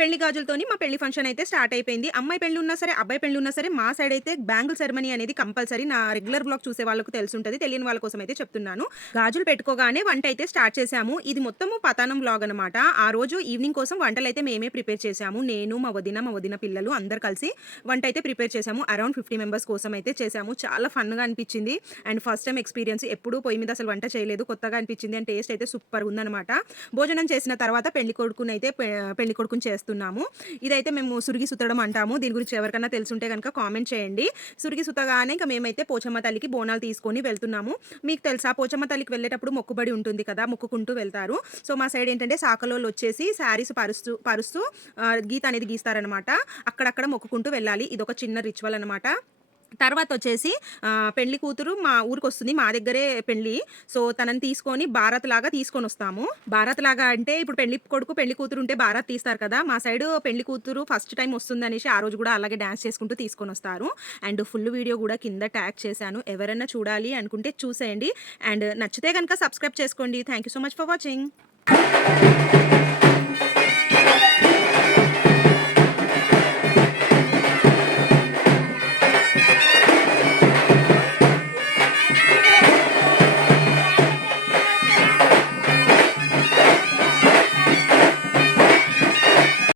పెళ్ళి గాజులతోని మా పెళ్ళి ఫంక్షన్ అయితే స్టార్ట్ అయిపోయింది. అమ్మాయి పెళ్ళి ఉన్నా సరే అబ్బాయి పెళ్ళి ఉన్నా సరే మా సైడ్ అయితే బ్యాంగిల్ సెరమనీ అనేది కంపల్సరీ నా రెగ్యులర్ బ్లాగ్ చూసే వాళ్ళకు తెలుసుంటది తెలియని వాళ్ళ కోసం అయితే చెప్తున్నాను. గాజులు పెట్టుకోగానే వంట అయితే స్టార్ట్ చేశాము. ఇది మొత్తము పతానం బ్లాగ్ అనమాట ఆ రోజు ఈవినింగ్ కోసం వంటలు అయితే మేమే ప్రిపేర్ చేశాము. నేను మా వదిన మా వదిన పిల్లలు అందరు కలిసి వంట అయితే ప్రిపేర్ చేశాము. అరౌండ్ ఫిఫ్టీ మెంబర్స్ కోసం అయితే చేశాము. చాలా ఫన్గా అనిపించింది. అండ్ ఫస్ట్ టైం ఎక్స్పీరియన్స్ ఎప్పుడూ పొయ్యి మీద అసలు వంట చేయలేదు. కొత్తగా అనిపించింది. అండ్ టేస్ట్ అయితే సూపర్ ఉందన్నమాట. భోజనం చేసిన తర్వాత పెళ్ళి కొడుకుని అయితే పెళ్ళి కొడుకుని చేస్తున్నాము. ఇదైతే మేము సురిగి సుతడం అంటాము. దీని గురించి ఎవరికైనా తెలుసుంటే కనుక కామెంట్ చేయండి. సురిగి సుతగానే ఇంకా మేమైతే పోచమ్మ తల్లికి బోనాలు తీసుకొని వెళ్తున్నాము. మీకు తెలుసా పోచమ్మ తల్లికి వెళ్ళేటప్పుడు మొక్కుబడి ఉంటుంది కదా మొక్కుకుంటూ వెళ్తారు. సో మా సైడ్ ఏంటంటే సాకలోళ్ళు వచ్చేసి శారీస్ పరుస్తూ పరుస్తూ గీత అనేది గీస్తారనమాట అక్కడక్కడ మొక్కుకుంటూ వెళ్ళాలి. ఇది ఒక చిన్న రిచువల్ అనమాట తర్వాత వచ్చేసి పెళ్ళి కూతురు మా ఊరికి వస్తుంది మా దగ్గరే పెళ్ళి సో తనని తీసుకొని భారత్ లాగా తీసుకొని వస్తాము. భారత్ లాగా అంటే ఇప్పుడు పెళ్ళి కొడుకు పెళ్ళి కూతురు ఉంటే భారత్ తీస్తారు కదా. మా సైడ్ పెళ్ళి కూతురు ఫస్ట్ టైం వస్తుంది అనేసి ఆ రోజు కూడా అలాగే డ్యాన్స్ చేసుకుంటూ తీసుకొని వస్తారు. అండ్ ఫుల్ వీడియో కూడా కింద ట్యాగ్ చేశాను. ఎవరైనా చూడాలి అనుకుంటే చూసేయండి. అండ్ నచ్చితే కనుక సబ్స్క్రైబ్ చేసుకోండి. Thank you so much for watching.